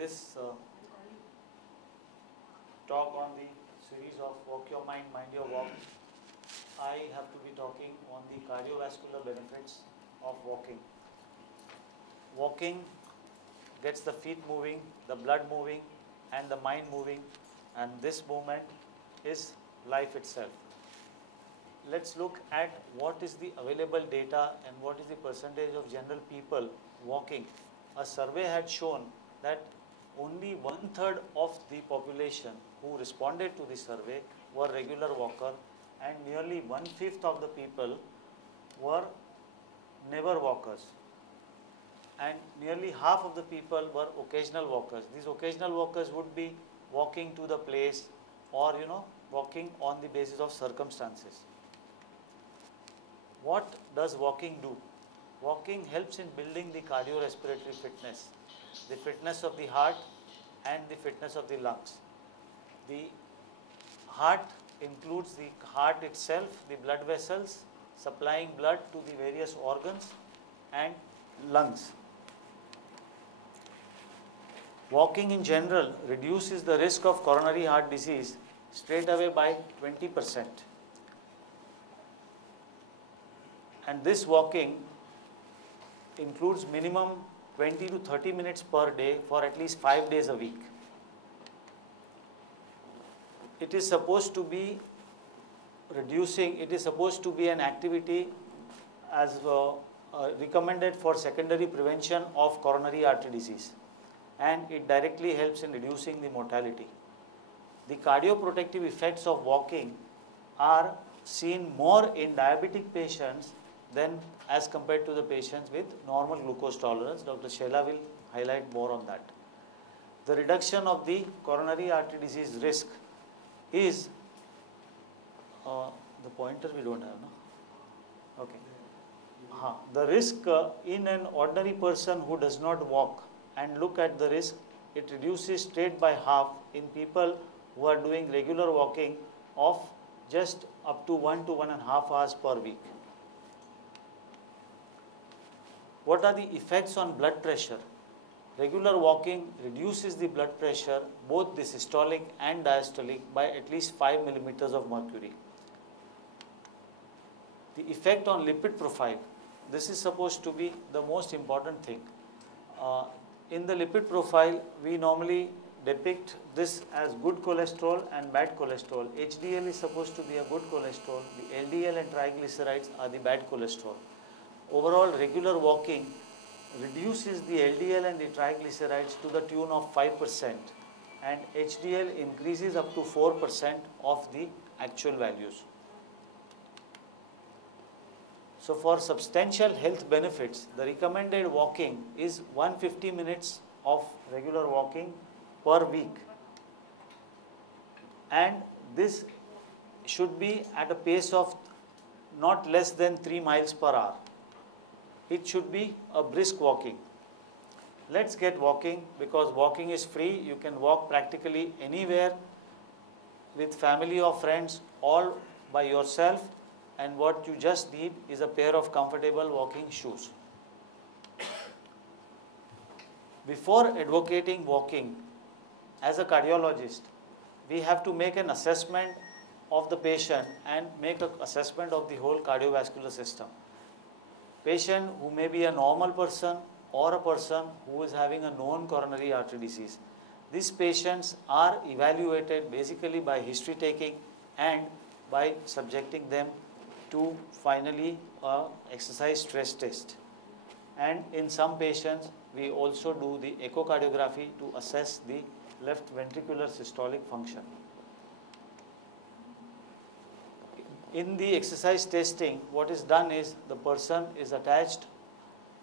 this talk on the series of Walk Your Mind, Mind Your Walk, I have to be talking on the cardiovascular benefits of walking. Walking gets the feet moving, the blood moving, and the mind moving, and this movement is life itself. Let's look at what is the available data and what is the percentage of general people walking. A survey had shown that only 1/3 of the population who responded to the survey were regular walker, and nearly 1/5 of the people were never walkers, and nearly half of the people were occasional walkers. These occasional walkers would be walking to the place or walking on the basis of circumstances. What does walking do? Walking helps in building the cardiorespiratory fitness, the fitness of the heart and the fitness of the lungs. The heart includes the heart itself, the blood vessels supplying blood to the various organs, and lungs. Walking in general reduces the risk of coronary heart disease straight away by 20%. And this walking includes minimum 20 to 30 minutes per day for at least 5 days a week. It is supposed to be an activity as recommended for secondary prevention of coronary artery disease, and it directly helps in reducing the mortality. The cardioprotective effects of walking are seen more in diabetic patients than as compared to the patients with normal glucose tolerance. Dr. Sheila will highlight more on that. The reduction of the coronary artery disease risk is, the pointer we don't have, no? Okay. The risk in an ordinary person who does not walk, and look at the risk, it reduces straight by half in people who are doing regular walking of just up to 1 to 1.5 hours per week. What are the effects on blood pressure? Regular walking reduces the blood pressure, both the systolic and diastolic, by at least 5 millimeters of mercury. The effect on lipid profile. This is supposed to be the most important thing. In the lipid profile, we normally depict this as good cholesterol and bad cholesterol. HDL is supposed to be a good cholesterol. The LDL and triglycerides are the bad cholesterol. Overall, regular walking reduces the LDL and the triglycerides to the tune of 5%, and HDL increases up to 4% of the actual values. So for substantial health benefits, the recommended walking is 150 minutes of regular walking per week, and this should be at a pace of not less than 3 miles per hour. It should be a brisk walking. Let's get walking, because walking is free. You can walk practically anywhere with family or friends, all by yourself, and what you just need is a pair of comfortable walking shoes. Before advocating walking, as a cardiologist, we have to make an assessment of the patient and make an assessment of the whole cardiovascular system. Patient who may be a normal person or a person who is having a known coronary artery disease. These patients are evaluated basically by history taking and by subjecting them to finally exercise stress test. And in some patients, we also do the echocardiography to assess the left ventricular systolic function. In the exercise testing, what is done is the person is attached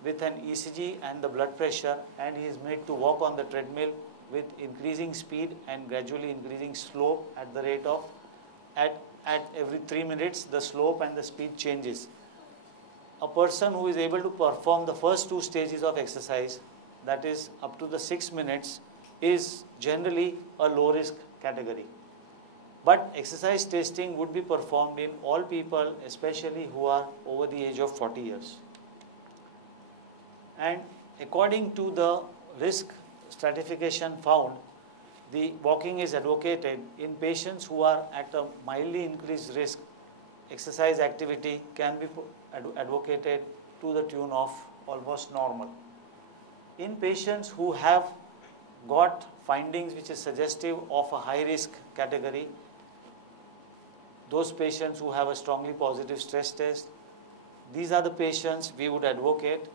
with an ECG and the blood pressure, and he is made to walk on the treadmill with increasing speed and gradually increasing slope at the rate of, at every 3 minutes, the slope and the speed changes. A person who is able to perform the first 2 stages of exercise, that is up to the 6 minutes, is generally a low risk category. But exercise testing would be performed in all people, especially who are over the age of 40 years. And according to the risk stratification found, the walking is advocated in patients who are at a mildly increased risk. Exercise activity can be advocated to the tune of almost normal. In patients who have got findings which is suggestive of a high risk category, those patients who have a strongly positive stress test, these are the patients we would advocate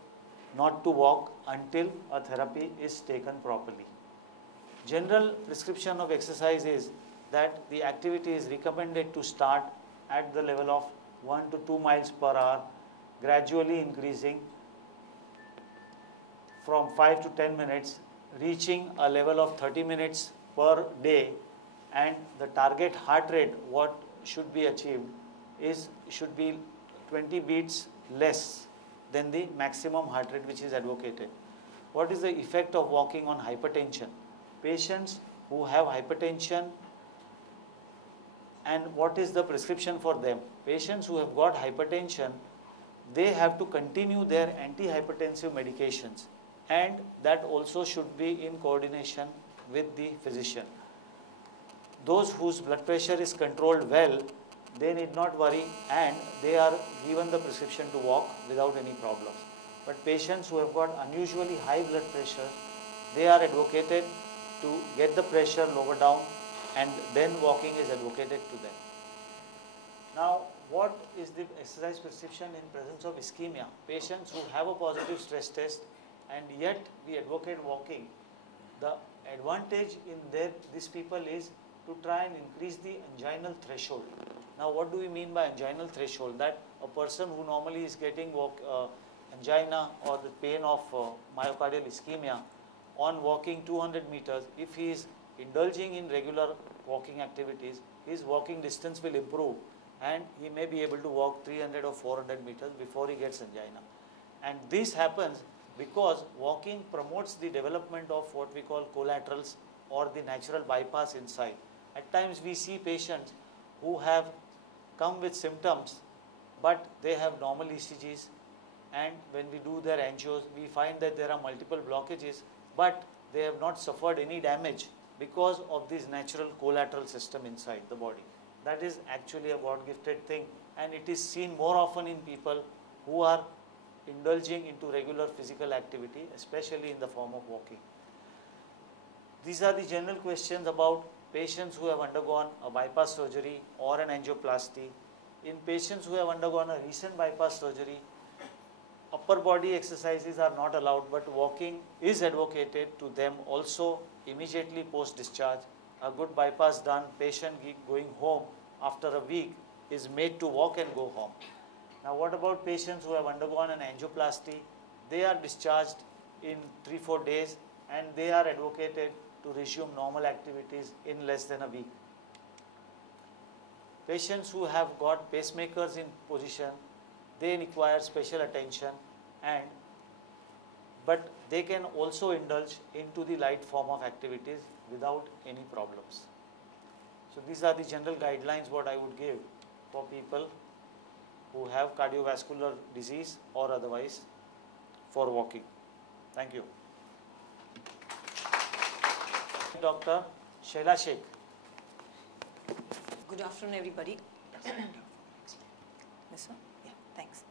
not to walk until a therapy is taken properly. General prescription of exercise is that the activity is recommended to start at the level of 1 to 2 miles per hour, gradually increasing from 5 to 10 minutes, reaching a level of 30 minutes per day, and the target heart rate what should be achieved should be 20 beats less than the maximum heart rate which is advocated. What is the effect of walking on hypertension? Patients who have hypertension, and what is the prescription for them? Patients who have got hypertension, they have to continue their antihypertensive medications, and that also should be in coordination with the physician. Those whose blood pressure is controlled well, they need not worry, and they are given the prescription to walk without any problems. But patients who have got unusually high blood pressure, they are advocated to get the pressure lower down, and then walking is advocated to them. Now, what is the exercise prescription in presence of ischemia? Patients who have a positive stress test and yet we advocate walking, the advantage in these people is to try and increase the anginal threshold. Now, what do we mean by anginal threshold? That a person who normally is getting angina or the pain of myocardial ischemia on walking 200 meters, if he is indulging in regular walking activities, his walking distance will improve and he may be able to walk 300 or 400 meters before he gets angina. And this happens because walking promotes the development of what we call collaterals or the natural bypass inside. At times we see patients who have come with symptoms, but they have normal ECGs, and when we do their angios, we find that there are multiple blockages, but they have not suffered any damage because of this natural collateral system inside the body. That is actually a God-gifted thing, and it is seen more often in people who are indulging into regular physical activity, especially in the form of walking. These are the general questions about patients who have undergone a bypass surgery or an angioplasty. In patients who have undergone a recent bypass surgery, upper body exercises are not allowed, but walking is advocated to them also immediately post-discharge. A good bypass done, patient going home after a week is made to walk and go home. Now, what about patients who have undergone an angioplasty? They are discharged in 3-4 days and they are advocated to resume normal activities in less than a week. Patients who have got pacemakers in position, they require special attention, but they can also indulge into the light form of activities without any problems. So these are the general guidelines what I would give for people who have cardiovascular disease or otherwise for walking. Thank you. Dr. Shaila Sheikh. Good afternoon, everybody. This one? Yeah, thanks.